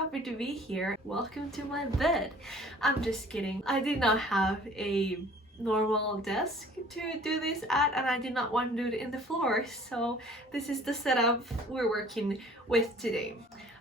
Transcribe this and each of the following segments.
happy to be here. Welcome to my bed. I'm just kidding. I did not have a normal desk to do this at, and I did not want to do it in the floor, so this is the setup we're working with today.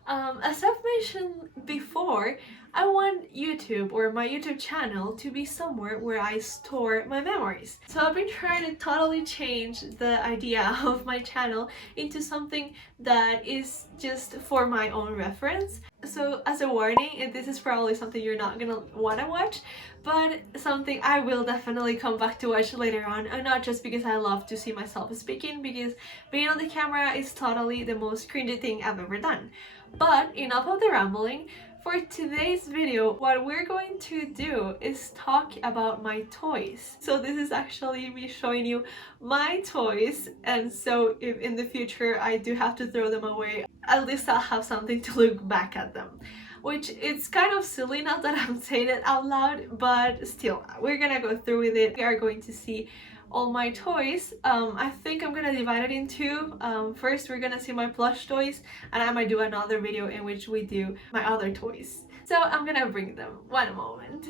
As I've mentioned before, I want YouTube or my YouTube channel to be somewhere where I store my memories. So I've been trying to totally change the idea of my channel into something that is just for my own reference. So as a warning, this is probably something you're not gonna want to watch, but something I will definitely come back to watch later on, and not just because I love to see myself speaking, because being on the camera is totally the most cringy thing I've ever done. But enough of the rambling. For today's video, what we're going to do is talk about my toys. So this is actually me showing you my toys, and so if in the future I do have to throw them away, at least I'll have something to look back at them. Which it's kind of silly now that I'm saying it out loud, but still, we're gonna go through with it. We are going to see all my toys. I think I'm gonna divide it in two. First we're gonna see my plush toys, and I might do another video in which we do my other toys. So I'm gonna bring them. One moment.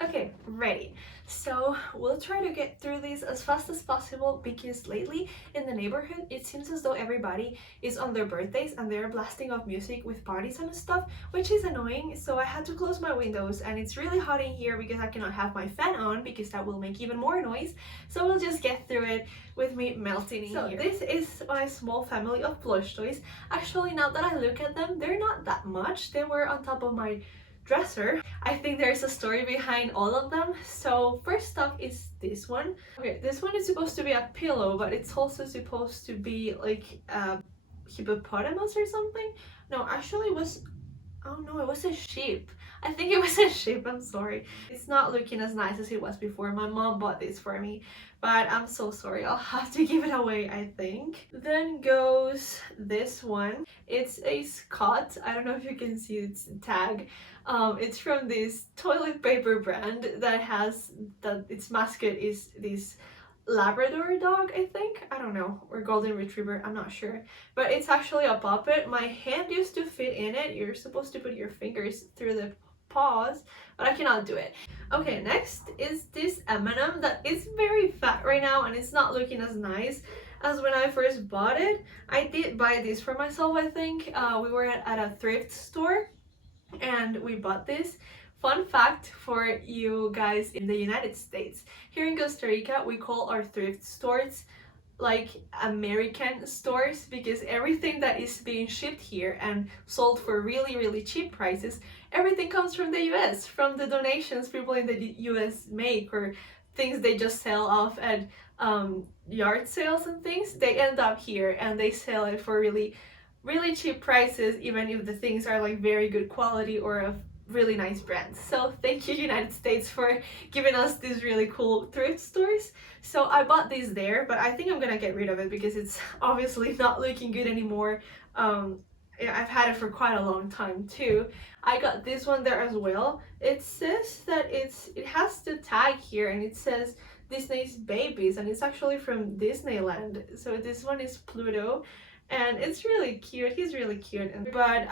Okay, ready. So we'll try to get through this as fast as possible, because lately in the neighborhood it seems as though everybody is on their birthdays and they're blasting off music with parties and stuff, which is annoying. So I had to close my windows, and it's really hot in here because I cannot have my fan on because that will make even more noise. So we'll just get through it with me melting in here. So this is my small family of plush toys. Actually, now that I look at them, they're not that much. They were on top of my dresser. I think there's a story behind all of them. So first up is this one. Okay, this one is supposed to be a pillow, but it's also supposed to be like a hippopotamus or something. No, actually it was, oh no, it was a sheep. I think it was a sheep, I'm sorry. It's not looking as nice as it was before. My mom bought this for me, but I'm so sorry. I'll have to give it away, I think. Then goes this one. It's a Scott. I don't know if you can see its tag. It's from this toilet paper brand that has, that its mascot is this Labrador dog, I think. I don't know, or golden retriever, I'm not sure, but it's actually a puppet. My hand used to fit in it. You're supposed to put your fingers through the paws, but I cannot do it. Okay, next is this M&M that is very fat right now, and it's not looking as nice as when I first bought it. I did buy this for myself, I think. We were at a thrift store and we bought this. Fun fact for you guys in the United States, here in Costa Rica we call our thrift stores like American stores, because everything that is being shipped here and sold for really cheap prices, everything comes from the US, from the donations people in the US make, or things they just sell off at yard sales and things. They end up here and they sell it for really cheap prices, even if the things are like very good quality or of really nice brands. So thank you, United States, for giving us these really cool thrift stores. So I bought these there, but I think I'm gonna get rid of it because it's obviously not looking good anymore. I've had it for quite a long time too. I got this one there as well. It says that it has the tag here, and it says Disney's Babies, and it's actually from Disneyland. So this one is Pluto, and it's really cute. He's really cute, but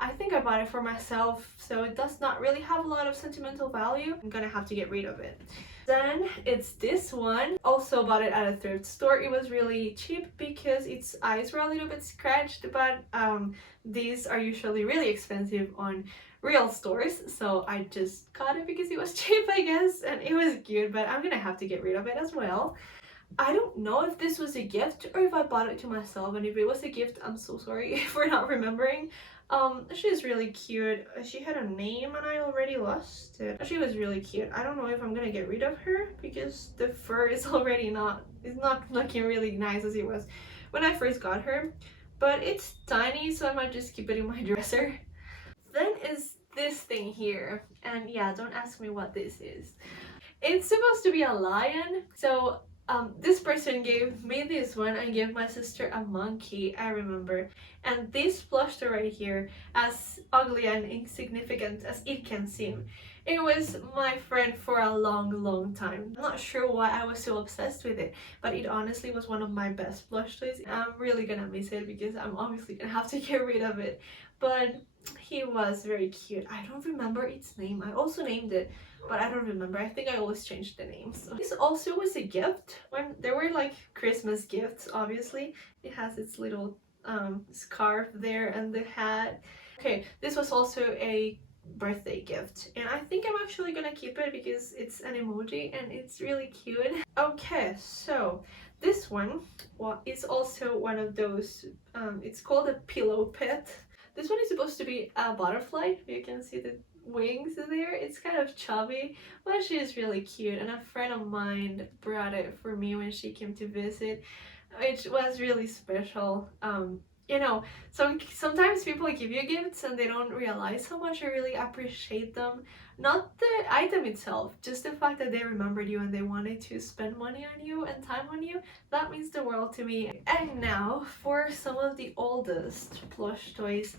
I think I bought it for myself, so it does not really have a lot of sentimental value. I'm gonna have to get rid of it. Then it's this one. Also bought it at a thrift store. It was really cheap because its eyes were a little bit scratched, but these are usually really expensive on real stores, so I just got it because it was cheap, I guess, and it was cute, but I'm gonna have to get rid of it as well. I don't know if this was a gift or if I bought it to myself, and if it was a gift, I'm so sorry for not remembering. She's really cute. She had a name and I already lost it. She was really cute. I don't know if I'm gonna get rid of her because the fur is already not looking really nice as it was when I first got her, but it's tiny, so I might just keep it in my dresser. Then is this thing here, and yeah, don't ask me what this is. It's supposed to be a lion, so This person gave me this one and gave my sister a monkey, I remember. And this plush toy right here, as ugly and insignificant as it can seem, it was my friend for a long time. I'm not sure why I was so obsessed with it, but it honestly was one of my best plush toys. I'm really gonna miss it because I'm obviously gonna have to get rid of it. But he was very cute. I don't remember its name. I also named it, but I don't remember. I think I always changed the names. This also was a gift when there were like Christmas gifts, obviously. It has its little scarf there and the hat. Okay, this was also a birthday gift, and I think I'm actually gonna keep it because it's an emoji and it's really cute. Okay, so this one, well, is also one of those, it's called a pillow pet. This one is supposed to be a butterfly. You can see the wings there. It's kind of chubby, but she is really cute, and a friend of mine brought it for me when she came to visit, which was really special. You know, sometimes people give you gifts and they don't realize how much you really appreciate them. Not the item itself, just the fact that they remembered you and they wanted to spend money on you and time on you. That means the world to me. And now for some of the oldest plush toys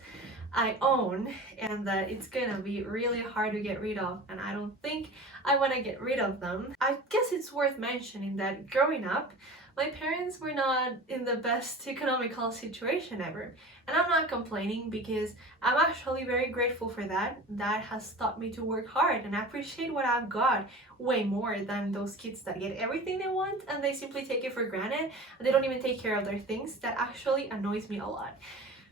I own, and that it's gonna be really hard to get rid of, and I don't think I want to get rid of them. I guess it's worth mentioning that growing up, my parents were not in the best economical situation ever. And I'm not complaining because I'm actually very grateful for that. That has taught me to work hard and appreciate what I've got way more than those kids that get everything they want and they simply take it for granted and they don't even take care of their things. That actually annoys me a lot.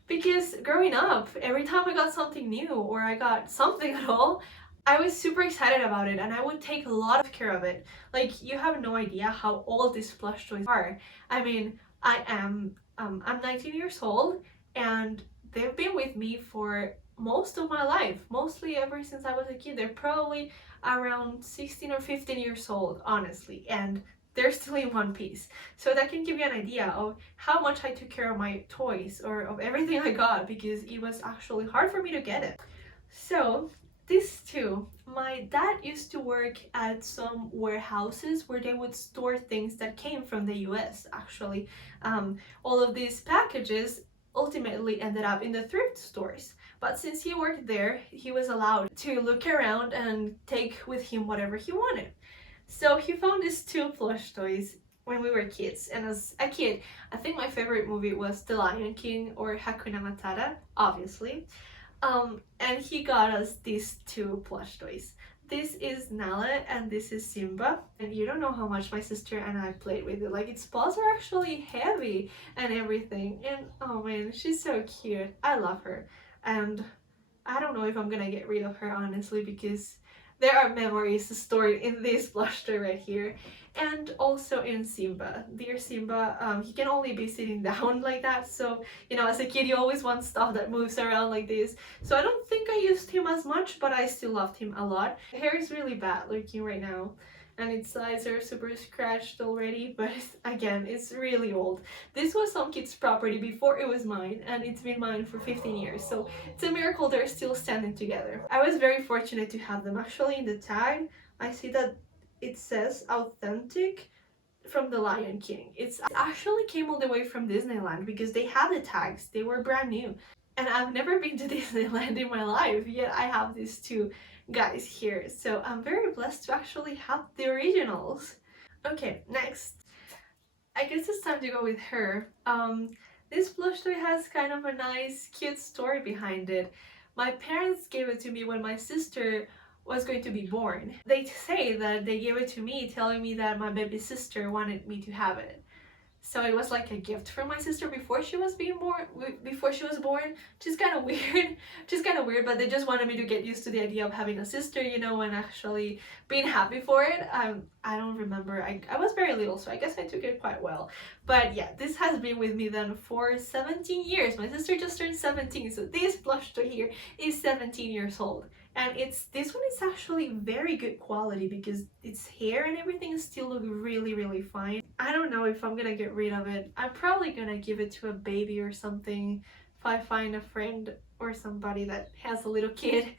Because growing up, every time I got something new or I got something at all, I was super excited about it and I would take a lot of care of it. Like, you have no idea how old these plush toys are. I mean, I'm 19 years old and they've been with me for most of my life, mostly ever since I was a kid. They're probably around 16 or 15 years old, honestly, and they're still in one piece. So that can give you an idea of how much I took care of my toys or of everything I got, because it was actually hard for me to get it. So this too, my dad used to work at some warehouses where they would store things that came from the US actually. All of these packages ultimately ended up in the thrift stores. But since he worked there, he was allowed to look around and take with him whatever he wanted. So he found these two plush toys when we were kids, and as a kid, I think my favorite movie was The Lion King or Hakuna Matata, obviously. And he got us these two plush toys. This is Nala and this is Simba. And you don't know how much my sister and I played with it. Like, its paws are actually heavy and everything. And oh man, she's so cute. I love her. And I don't know if I'm gonna get rid of her, honestly, because there are memories stored in this plush toy right here. And also in Simba. Dear Simba, he can only be sitting down like that, so, you know, as a kid you always want stuff that moves around like this. So I don't think I used him as much, but I still loved him a lot. His hair is really bad looking right now, and its sides are super scratched already, but again, it's really old. This was some kid's property before it was mine, and it's been mine for 15 years, so it's a miracle they're still standing together. I was very fortunate to have them. Actually, in the tag, I see that it says authentic from The Lion King. It actually came all the way from Disneyland because they had the tags, they were brand new. And I've never been to Disneyland in my life, yet I have these two guys here. So I'm very blessed to actually have the originals. Okay, next. I guess it's time to go with her. This plush toy has kind of a nice, cute story behind it. My parents gave it to me when my sister was going to be born. They say that they gave it to me telling me that my baby sister wanted me to have it. So it was like a gift from my sister before she was born, which is kind of weird, but they just wanted me to get used to the idea of having a sister, you know, and actually being happy for it. I don't remember, I was very little, so I guess I took it quite well. But yeah, this has been with me then for 17 years. My sister just turned 17, so this plush toy here is 17 years old. And this one is actually very good quality because its hair and everything still look really fine. I don't know if I'm gonna get rid of it. I'm probably gonna give it to a baby or something if I find a friend or somebody that has a little kid.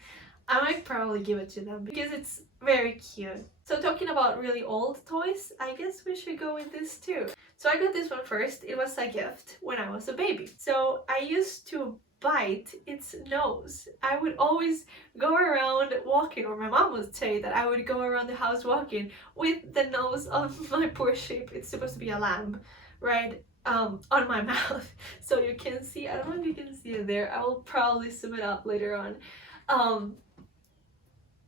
I might probably give it to them because it's very cute. So talking about really old toys, I guess we should go with this too. So I got this one first. It was a gift when I was a baby. So I used to bite its nose. I would always go around walking, or my mom would say that I would go around the house walking with the nose of my poor sheep. It's supposed to be a lamb, right? On my mouth. So you can see, I don't know if you can see it there. I will probably zoom it up later on. Um,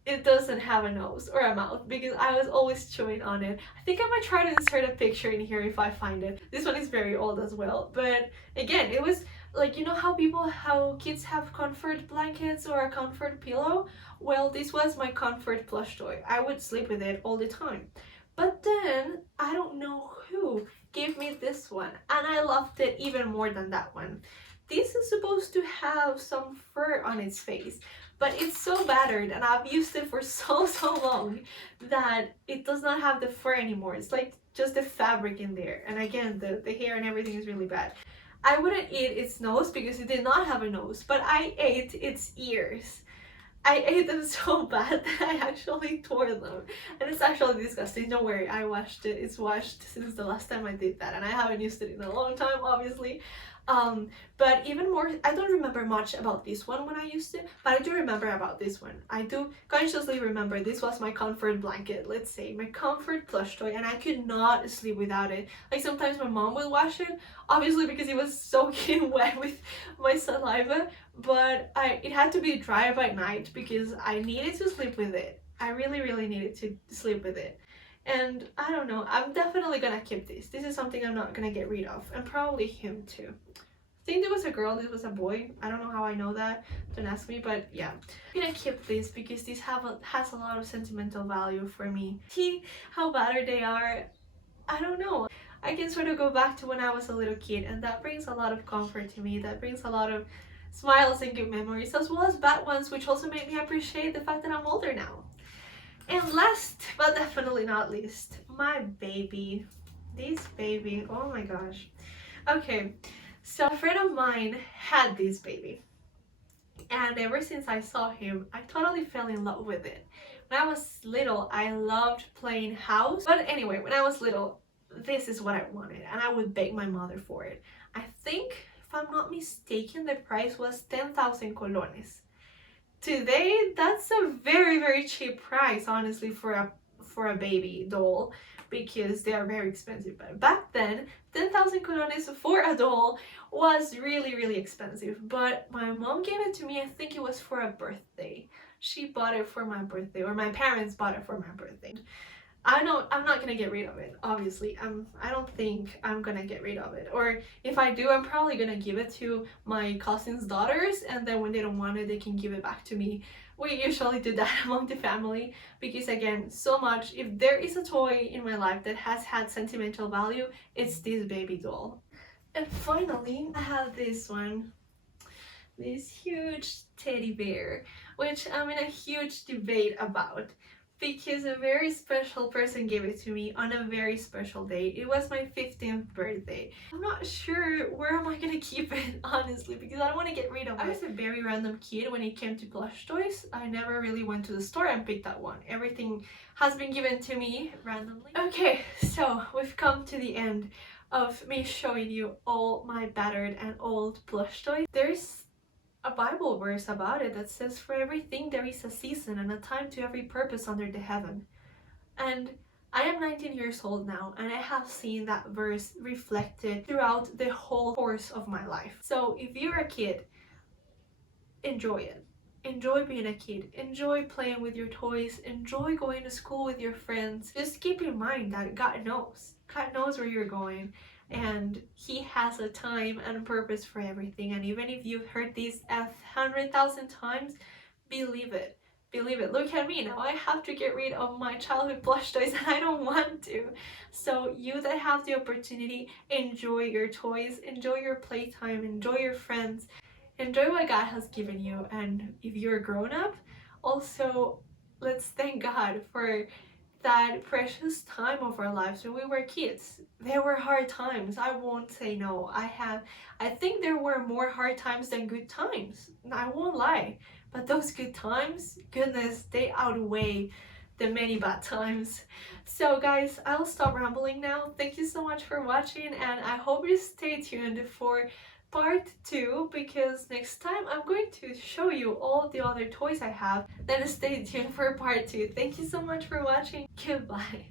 it doesn't have a nose or a mouth because I was always chewing on it. I think I might try to insert a picture in here if I find it. This one is very old as well, but again, it was like, you know how kids have comfort blankets or a comfort pillow? Well, this was my comfort plush toy. I would sleep with it all the time. But then, I don't know who gave me this one, and I loved it even more than that one. This is supposed to have some fur on its face, but it's so battered and I've used it for so long that it does not have the fur anymore. It's like just the fabric in there, and again the hair and everything is really bad. I wouldn't eat its nose because it did not have a nose, but I ate its ears. I ate them so bad that I actually tore them, and it's actually disgusting. Don't worry, I washed it. It's washed since the last time I did that, and I haven't used it in a long time, obviously. But even more, I don't remember much about this one when I used it, but I do remember about this one. I do consciously remember this was my comfort blanket, let's say, my comfort plush toy, and I could not sleep without it. Like sometimes my mom would wash it, obviously because it was soaking wet with my saliva, but it had to be dry by night because I needed to sleep with it. I really needed to sleep with it. And I don't know, I'm definitely gonna keep this. This is something I'm not gonna get rid of, and probably him too. I think there was a girl, this was a boy. I don't know how I know that, don't ask me, but yeah. I'm gonna keep this because this has a lot of sentimental value for me. See how battered they are? I don't know. I can sort of go back to when I was a little kid, and that brings a lot of comfort to me. That brings a lot of smiles and good memories, as well as bad ones, which also make me appreciate the fact that I'm older now. And last but definitely not least, my baby. This baby, oh my gosh. Okay, so a friend of mine had this baby, and ever since I saw him, I totally fell in love with it. When I was little, I loved playing house. But anyway, when I was little, this is what I wanted, and I would beg my mother for it. I think, if I'm not mistaken, the price was 10,000 colones. Today, that's a very cheap price, honestly, for a baby doll, because they are very expensive. But back then, 10,000 colones for a doll was really expensive. But my mom gave it to me, I think it was for a birthday. She bought it for my birthday, or my parents bought it for my birthday. I know I'm not gonna get rid of it, obviously. I don't think I'm gonna get rid of it. Or if I do, I'm probably gonna give it to my cousin's daughters, and then when they don't want it, they can give it back to me. We usually do that among the family because, again, so much. If there is a toy in my life that has had sentimental value, it's this baby doll. And finally, I have this one. This huge teddy bear, which I'm in a huge debate about, because a very special person gave it to me on a very special day. It was my 15th birthday. I'm not sure where am I gonna keep it, honestly, because I don't want to get rid of it. I was a very random kid when it came to plush toys. I never really went to the store and picked that one. Everything has been given to me randomly. Okay, so we've come to the end of me showing you all my battered and old plush toys. There's a Bible verse about it that says, "For everything there is a season and a time to every purpose under the heaven." And I am 19 years old now, and I have seen that verse reflected throughout the whole course of my life. So if you're a kid, enjoy it. Enjoy being a kid. Enjoy playing with your toys. Enjoy going to school with your friends. Just keep in mind that God knows. God knows where you're going, and He has a time and a purpose for everything. And even if you've heard this 100,000 times, believe it. Believe it. Look at me now. I have to get rid of my childhood plush toys, and I don't want to. So you that have the opportunity, enjoy your toys, enjoy your playtime, enjoy your friends, enjoy what God has given you. And if you're a grown-up, also let's thank God for that precious time of our lives when we were kids. There were hard times, I won't say no. I think there were more hard times than good times, I won't lie. but those good times, goodness, they outweigh the many bad times. So guys, I'll stop rambling now. Thank you so much for watching, and I hope you stay tuned for part 2, because next time I'm going to show you all the other toys I have. Then stay tuned for part 2. Thank you so much for watching. Goodbye.